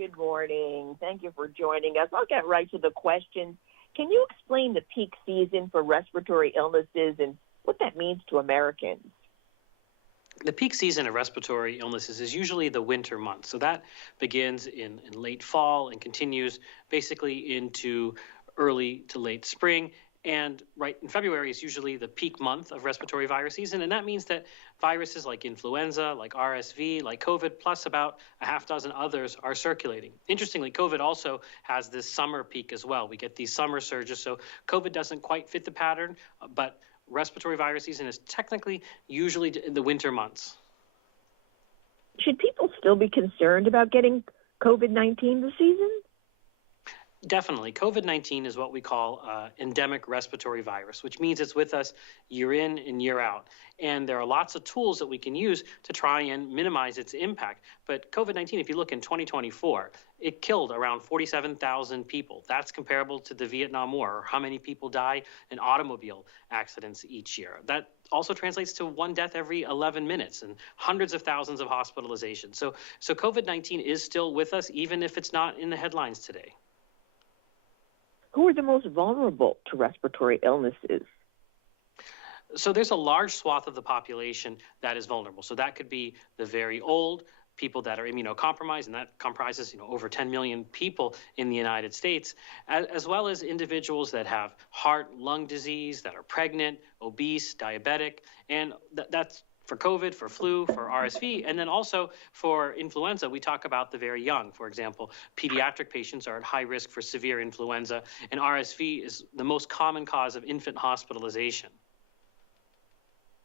Good morning. Thank you for joining us. I'll get right to the questions. Can you explain the peak season for respiratory illnesses and what that means to Americans? The peak season of respiratory illnesses is usually the winter months. So that begins in late fall and continues basically into early to late spring. And right in February is usually the peak month of respiratory virus season. And that means that viruses like influenza, like RSV, like COVID, plus about a half dozen others are circulating. Interestingly, COVID also has this summer peak as well. We get these summer surges. So COVID doesn't quite fit the pattern, but respiratory virus season is technically usually in the winter months. Should people still be concerned about getting COVID-19 this season? Definitely. COVID-19 is what we call endemic respiratory virus, which means it's with us year in and year out. And there are lots of tools that we can use to try and minimize its impact. But COVID-19, if you look in 2024, it killed around 47,000 people. That's comparable to the Vietnam War, or how many people die in automobile accidents each year. That also translates to one death every 11 minutes and hundreds of thousands of hospitalizations. So COVID-19 is still with us, even if it's not in the headlines today. Who are the most vulnerable to respiratory illnesses? So there's a large swath of the population that is vulnerable. So that could be the very old, people that are immunocompromised, and that comprises over 10 million people in the United States, as well as individuals that have heart, lung disease, that are pregnant, obese, diabetic, and that's for COVID, for flu, for RSV, and then also for influenza, we talk about the very young. For example, pediatric patients are at high risk for severe influenza, and RSV is the most common cause of infant hospitalization.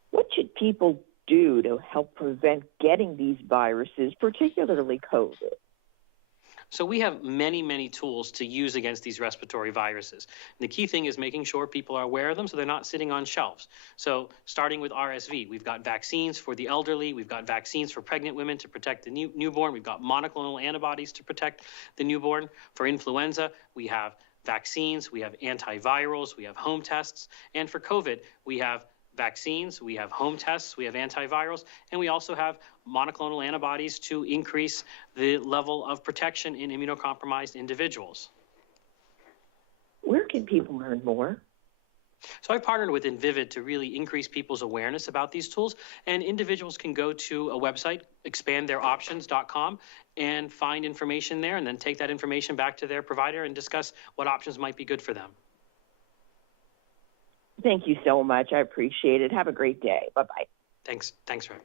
What should people do to help prevent getting these viruses, particularly COVID? So we have many, many tools to use against these respiratory viruses. And the key thing is making sure people are aware of them so they're not sitting on shelves. So starting with RSV, we've got vaccines for the elderly, we've got vaccines for pregnant women to protect the newborn, we've got monoclonal antibodies to protect the newborn. For influenza, we have vaccines, we have antivirals, we have home tests, and for COVID, we have vaccines, we have home tests, we have antivirals, and we also have monoclonal antibodies to increase the level of protection in immunocompromised individuals. Where can people learn more? So I've partnered with Invivid to really increase people's awareness about these tools, and individuals can go to a website, expandtheiroptions.com, and find information there, and then take that information back to their provider and discuss what options might be good for them. Thank you so much. I appreciate it. Have a great day. Bye-bye. Thanks, Fred.